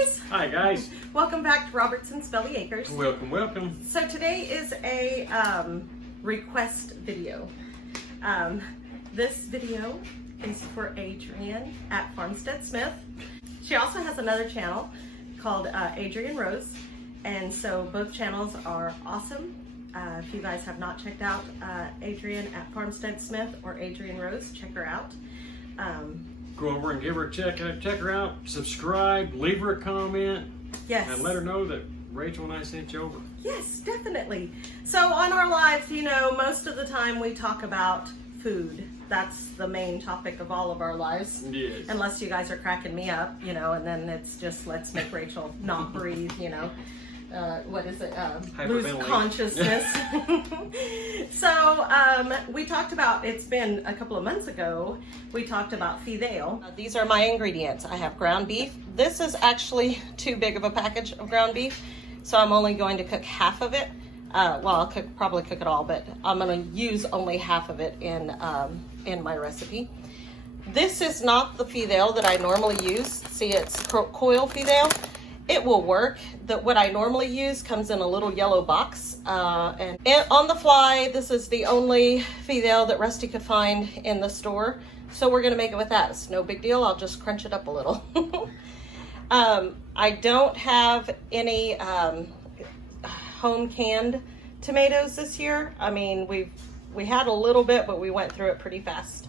guys! Hi guys! Welcome back to Robertson's Belly Acres. Welcome, welcome. So today is a request video. This video is for Adrienne at Farmstead Smith. She also has another channel called Adrienne Rose, and so both channels are awesome. If you guys have not checked out Adrienne at Farmstead Smith or Adrienne Rose, check her out. Go over and give her a check her out, subscribe, leave her a comment, yes, and let her know that Rachel and I sent you over. Yes, definitely. So on our lives, you know, most of the time we talk about food. That's the main topic of all of our lives. Yes. Unless you guys are cracking me up, you know, and then it's just let's make Rachel not breathe, you know. What is it? Lose consciousness. So we talked about, it's been a couple of months ago, we talked about Fideo. These are my ingredients. I have ground beef. This is actually too big of a package of ground beef, so I'm only going to cook half of it. Well, I'll probably cook it all, but I'm going to use only half of it in my recipe. This is not the Fideo that I normally use. See, it's coil Fideo. It will work. What I normally use comes in a little yellow box. And on the fly, this is the only Fideo that Rusty could find in the store. So we're gonna make it with that. It's no big deal. I'll just crunch it up a little. I don't have any home canned tomatoes this year. I mean, we had a little bit, but we went through it pretty fast.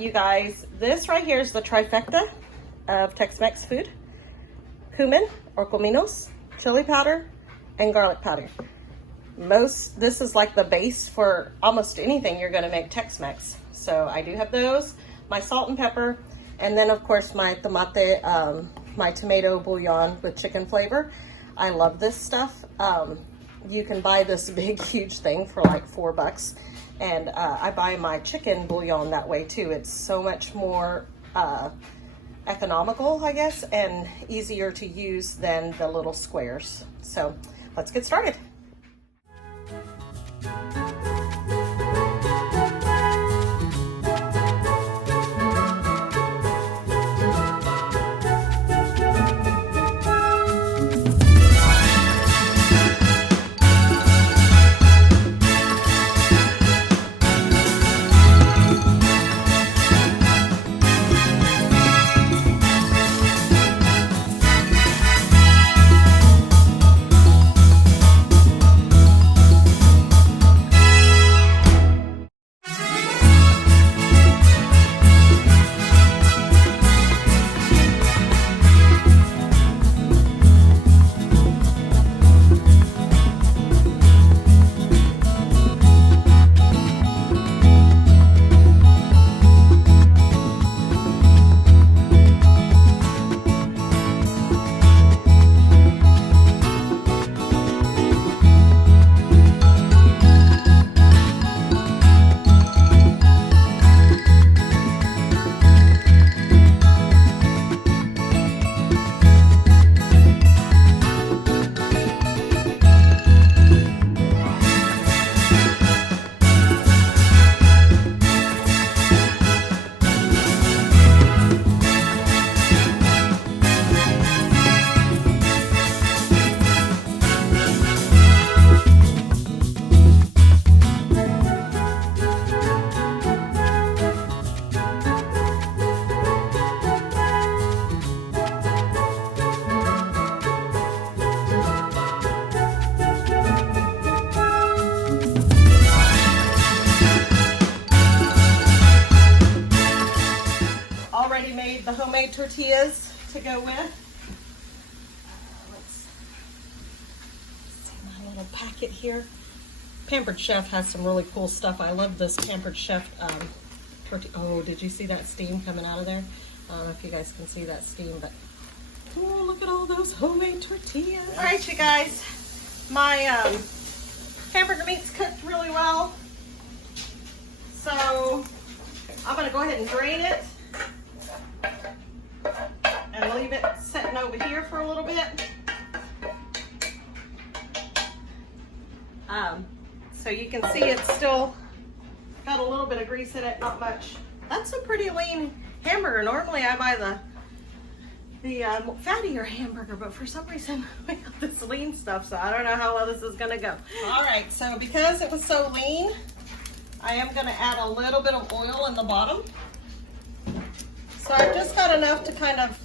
You guys, this right here is the trifecta of Tex-Mex food. Cumin or cominos, chili powder, and garlic powder. This is like the base for almost anything you're gonna make Tex-Mex. So I do have those, my salt and pepper, and then of course my tomate, my tomato bouillon with chicken flavor. I love this stuff. You can buy this big, huge thing for like $4. And I buy my chicken bouillon that way too. It's so much more economical, I guess, and easier to use than the little squares. So let's get started. Made the homemade tortillas to go with. Let's see my little packet here. Pampered Chef has some really cool stuff. I love this Pampered Chef tortilla. Oh, did you see that steam coming out of there? I don't know if you guys can see that steam, but oh, look at all those homemade tortillas. All right, you guys, my hamburger meat's cooked really well, so I'm gonna go ahead and drain it and leave it sitting over here for a little bit. So you can see it's still got a little bit of grease in it, not much. That's a pretty lean hamburger. Normally I buy the fattier hamburger, but for some reason we got this lean stuff, so I don't know how well this is gonna go. All right, so because it was so lean, I am gonna add a little bit of oil in the bottom. So I've just got enough to kind of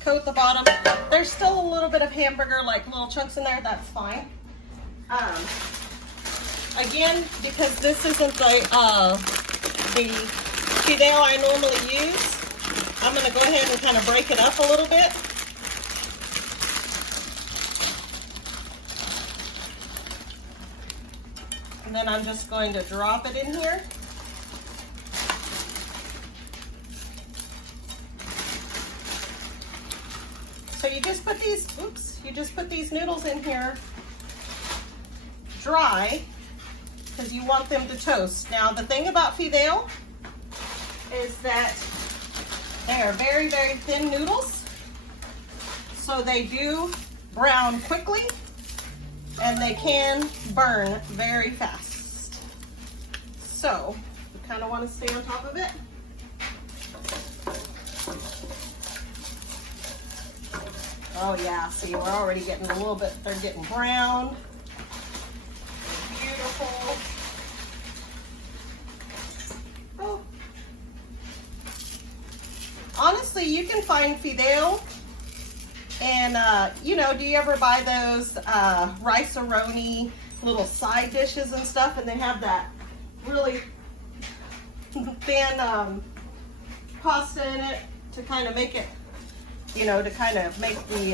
coat the bottom. There's still a little bit of hamburger, like little chunks in there, that's fine. Again, because this isn't the Fideo I normally use, I'm gonna go ahead and kind of break it up a little bit. And then I'm just going to drop it in here. So you just put these, you just put these noodles in here dry, because you want them to toast. Now the thing about Fideo is that they are very, very thin noodles, so they do brown quickly and they can burn very fast. So you kind of want to stay on top of it. Oh yeah, see, we're already getting a little bit, they're getting brown. They're beautiful. Oh. Honestly, you can find Fideo, and you know, do you ever buy those rice-a-roni little side dishes and stuff, and they have that really thin pasta in it to kind of make it, you know, to kind of make the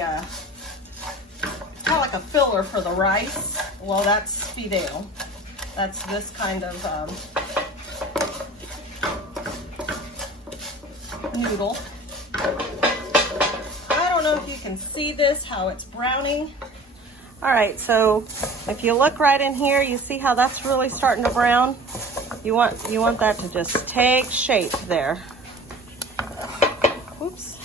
kind of like a filler for the rice? Well, that's Fideo. That's this kind of noodle. I don't know if you can see this, how it's browning. All right, so if you look right in here, you see how that's really starting to brown? You want that to just take shape there. Oops.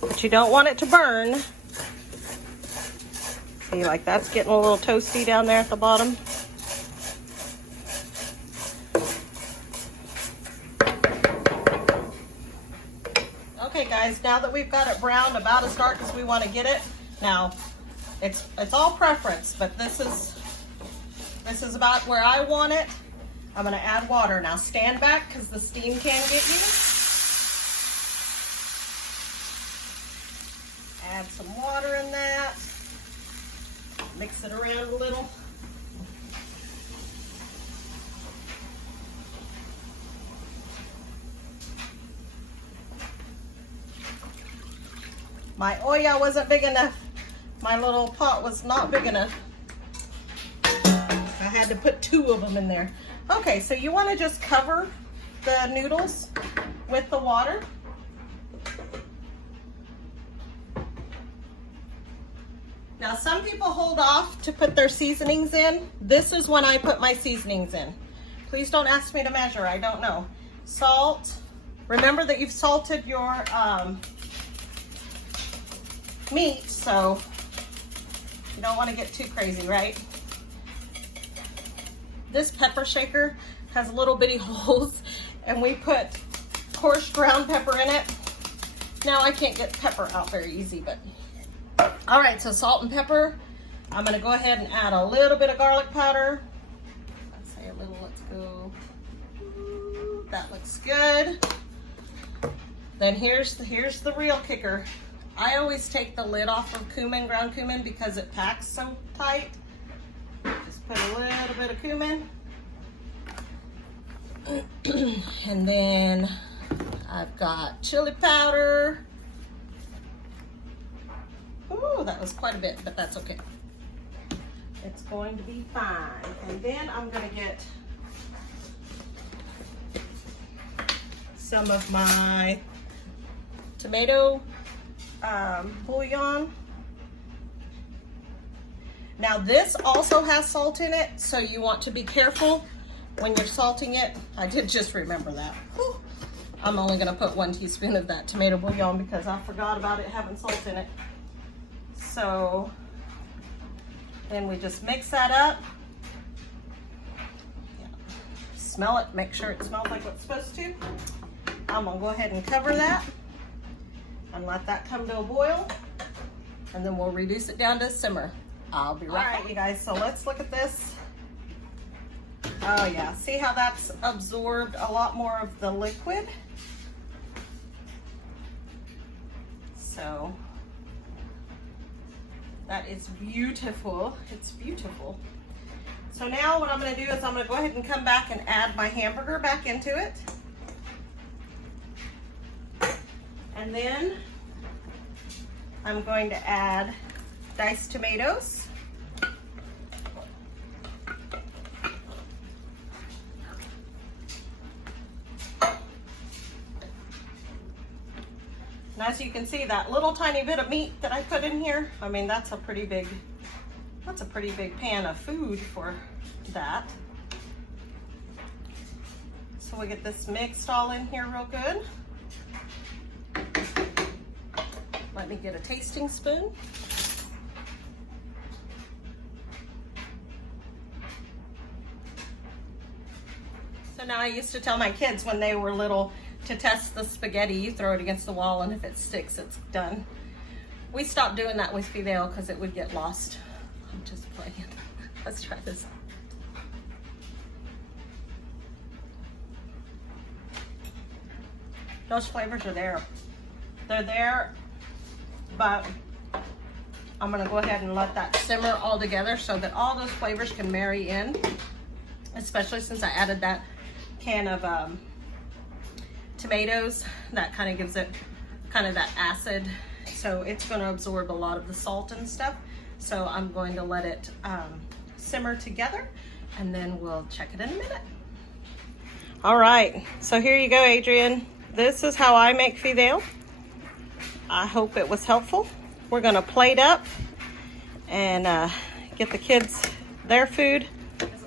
But you don't want it to burn. See, like that's getting a little toasty down there at the bottom. Okay guys, now that we've got it browned about as dark as we want to get it, now it's all preference, but this is about where I want it. I'm going to add water. Now stand back because the steam can get you. Add some water in that. Mix it around a little. My olla wasn't big enough. My little pot was not big enough. I had to put 2 of them in there. Okay, so you want to just cover the noodles with the water. Now some people hold off to put their seasonings in. This is when I put my seasonings in. Please don't ask me to measure, I don't know. Salt. Remember that you've salted your meat, so you don't want to get too crazy, right? This pepper shaker has little bitty holes, and we put coarse ground pepper in it. Now I can't get pepper out very easy, but all right, so salt and pepper. I'm gonna go ahead and add a little bit of garlic powder. Let's say a little, let's go. Ooh, that looks good. Then here's the real kicker. I always take the lid off of cumin, ground cumin, because it packs so tight. Just put a little bit of cumin. And then I've got chili powder. Ooh, that was quite a bit, but that's okay. It's going to be fine. And then I'm gonna get some of my tomato bouillon. Now this also has salt in it, so you want to be careful when you're salting it. I did just remember that. Whew. I'm only gonna put 1 teaspoon of that tomato bouillon because I forgot about it having salt in it. So then we just mix that up. Yeah. Smell it, make sure it smells like it's supposed to. I'm gonna go ahead and cover that and let that come to a boil, and then we'll reduce it down to a simmer. I'll be right back, you guys. So let's look at this. Oh yeah, see how that's absorbed a lot more of the liquid? So that is beautiful. It's beautiful. So now what I'm going to do is I'm going to go ahead and come back and add my hamburger back into it. And then I'm going to add diced tomatoes. And as you can see, that little tiny bit of meat that I put in here, I mean, that's a pretty big pan of food for that. So we get this mixed all in here real good. Let me get a tasting spoon. So now I used to tell my kids when they were little, to test the spaghetti, you throw it against the wall, and if it sticks, it's done. We stopped doing that with Fideo because it would get lost. I'm just playing. Let's try this. Those flavors are there. They're there, but I'm gonna go ahead and let that simmer all together so that all those flavors can marry in, especially since I added that can of tomatoes. That kind of gives it kind of that acid, so it's going to absorb a lot of the salt and stuff. So I'm going to let it simmer together, and then we'll check it in a minute. All right, so here you go, Adrienne. This is how I make Fideo. I hope it was helpful. We're going to plate up and get the kids their food.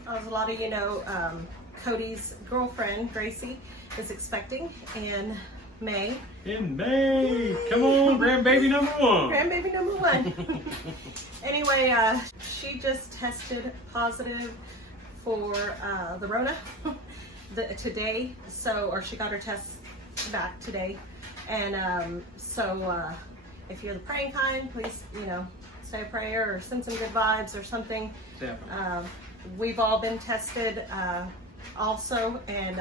As a lot of you know, Cody's girlfriend, Gracie, is expecting in May. In May! Come on, grandbaby number one. Grandbaby number one. Anyway, she just tested positive for the Rona today. So, or she got her test back today. And so if you're the praying kind, please, you know, say a prayer or send some good vibes or something. Definitely. We've all been tested also, and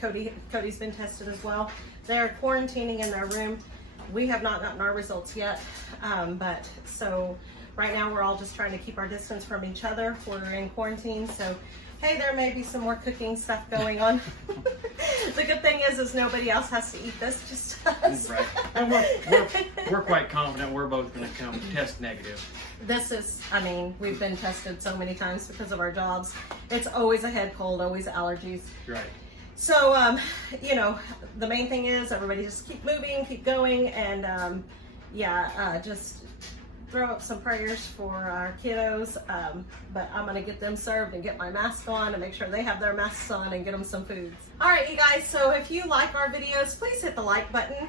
Cody's been tested as well. They're quarantining in their room. We have not gotten our results yet, but so right now we're all just trying to keep our distance from each other. We're in quarantine, so hey, there may be some more cooking stuff going on. The good thing is nobody else has to eat this, just us. Right. And we're quite confident we're both going to come test negative. This is, I mean, we've been tested so many times because of our jobs. It's always a head cold, always allergies. Right. So, you know, the main thing is everybody just keep moving, keep going, and just throw up some prayers for our kiddos. But I'm gonna get them served and get my mask on and make sure they have their masks on and get them some food. All right, you guys, so if you like our videos, please hit the like button.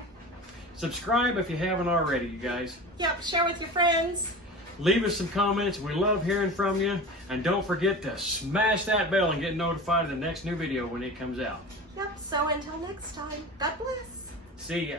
Subscribe if you haven't already, you guys. Yep, share with your friends. Leave us some comments. We love hearing from you. And don't forget to smash that bell and get notified of the next new video when it comes out. Yep, so until next time, God bless. See ya.